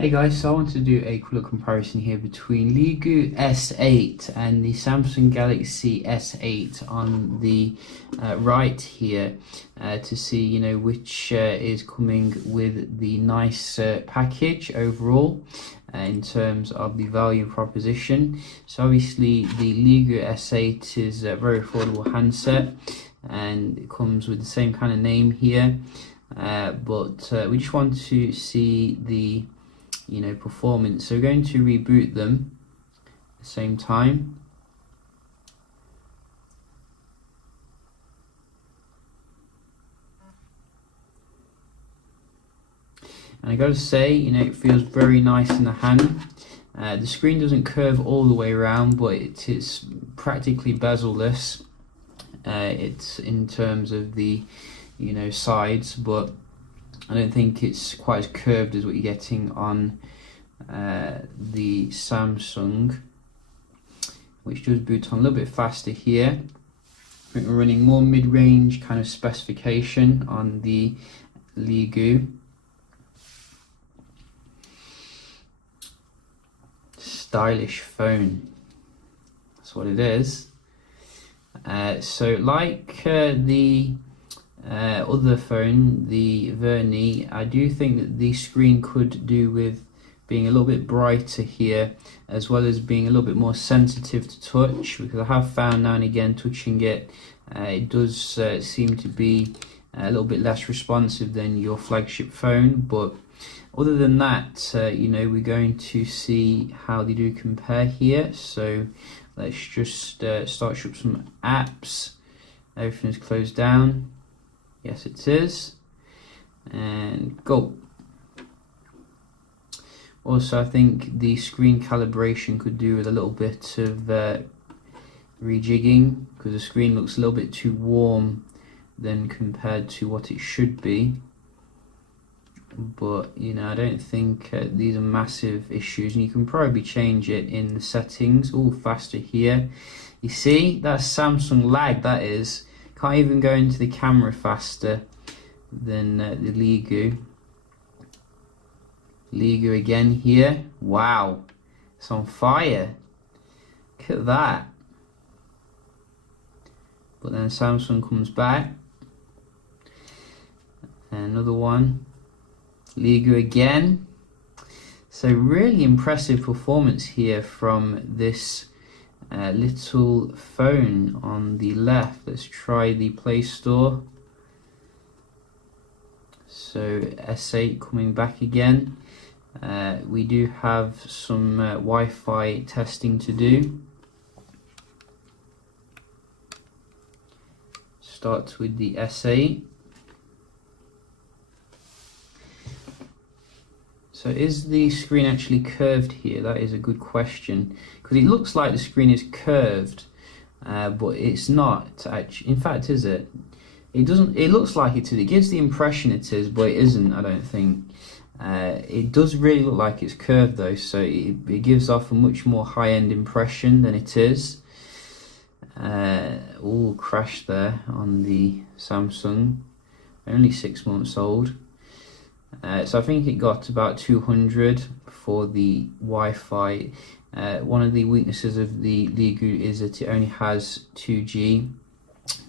Hey guys, so I want to do a colour comparison here between Leagoo S8 and the Samsung Galaxy S8 on the right here to see, which is coming with the nice package overall in terms of the value proposition. So obviously the Leagoo S8 is a very affordable handset and it comes with the same kind of name here, but we just want to see the performance. So we're going to reboot them at the same time. And I gotta say, it feels very nice in the hand. The screen doesn't curve all the way around, but it's practically bezel-less. It's in terms of the sides, but I don't think it's quite as curved as what you're getting on the Samsung, which does boot on a little bit faster here. I think we're running more mid-range kind of specification on the Leagoo. Stylish phone, that's what it is. So like the other phone, the Verni, I do think that the screen could do with being a little bit brighter here, as well as being a little bit more sensitive to touch, because I have found now and again touching it, it does seem to be a little bit less responsive than your flagship phone. But other than that, we're going to see how they do compare here. So let's just start up some apps. Everything's closed down. Yes, it is. And go. Also, I think the screen calibration could do with a little bit of rejigging, because the screen looks a little bit too warm than compared to what it should be. But I don't think these are massive issues, and you can probably change it in the settings. All faster here. You see, that's Samsung lag, that is. Can't even go into the camera faster than the Leagoo. Leagoo again here. Wow, it's on fire. Look at that. But then Samsung comes back. And another one. Leagoo again. So really impressive performance here from this little phone on the left. Let's try the Play Store. So S8 coming back again. We do have some Wi-Fi testing to do. Start with the S8. So is the screen actually curved here? That is a good question, because it looks like the screen is curved, but it's not actually. In fact, is it? It doesn't. It looks like it is. It gives the impression it is, but it isn't, I don't think. It does really look like it's curved though, so it gives off a much more high-end impression than it is. All crashed there on the Samsung, only 6 months old. So I think it got about 200 for the Wi-Fi. One of the weaknesses of the Leagoo is that it only has 2G.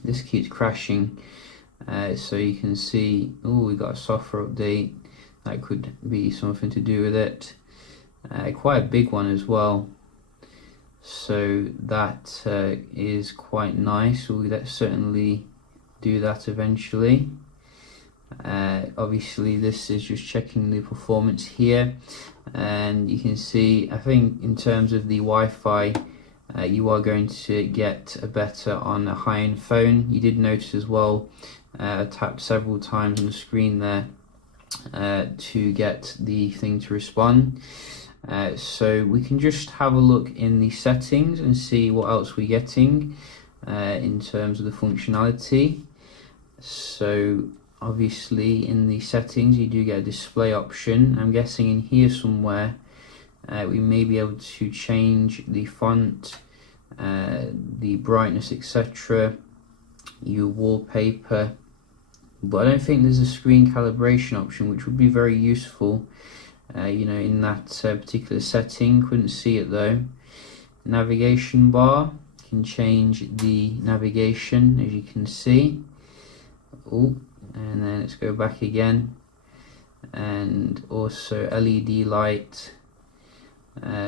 This keeps crashing, so you can see, we got a software update. That could be something to do with it. Quite a big one as well. So that is quite nice. Let's certainly do that eventually. Obviously this is just checking the performance here, and you can see, I think in terms of the Wi-Fi, you are going to get a better on a high-end phone. You did notice as well, I tapped several times on the screen there to get the thing to respond. So we can just have a look in the settings and see what else we're getting in terms of the functionality. So obviously in the settings you do get a display option. I'm guessing in here somewhere we may be able to change the font, the brightness, etc., your wallpaper, but I don't think there's a screen calibration option, which would be very useful in that particular setting. Couldn't see it though. Navigation bar, you can change the navigation as you can see. Oh, and then let's go back again, and also LED light.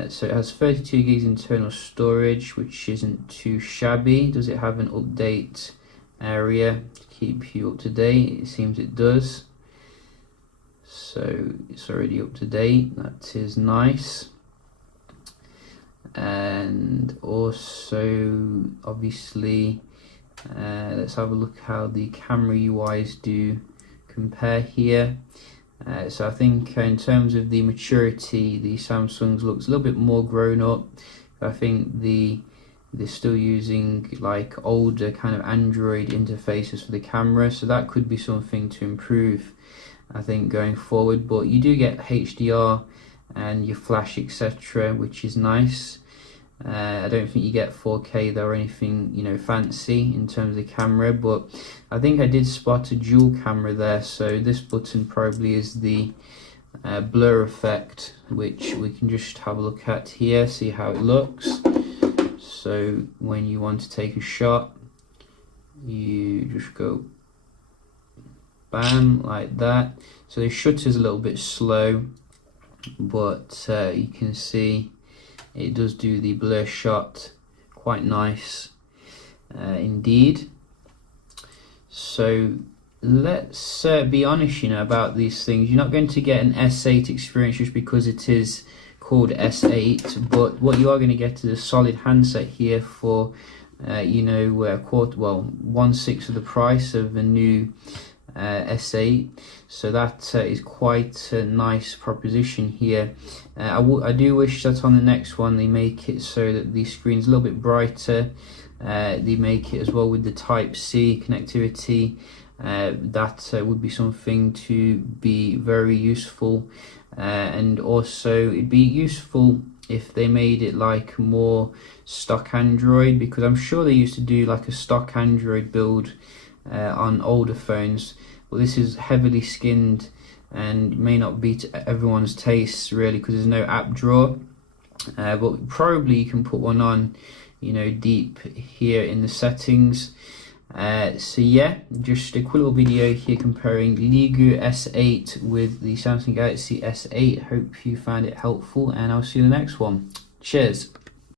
So it has 32 gigs internal storage, which isn't too shabby. Does it have an update area to keep you up to date? It seems it does. So it's already up to date. That is nice. And also, obviously, let's have a look how the camera UIs do compare here. So I think in terms of the maturity, the Samsung's looks a little bit more grown up. I think they're still using like older kind of Android interfaces for the camera, so that could be something to improve, I think, going forward. But you do get HDR and your flash, etc., which is nice. I don't think you get 4K though or anything, fancy in terms of the camera, but I think I did spot a dual camera there. So this button probably is the blur effect, which we can just have a look at here, see how it looks. So when you want to take a shot, you just go bam, like that. So the shutter's a little bit slow, but you can see it does do the blur shot quite nice indeed. So let's be honest, about these things. You're not going to get an S8 experience just because it is called S8, but what you are going to get is a solid handset here for 1/6 of the price of a new S8. So that is quite a nice proposition here. I do wish that on the next one they make it so that the screen's a little bit brighter. They make it as well with the Type-C connectivity. That would be something to be very useful. And also it'd be useful if they made it like more stock Android, because I'm sure they used to do like a stock Android build on older phones. Well, this is heavily skinned and may not be to everyone's tastes really, because there's no app drawer, but probably you can put one on deep here in the settings. So yeah, just a quick little video here comparing Leagoo S8 with the Samsung Galaxy S8. Hope you found it helpful, and I'll see you in the next one. Cheers.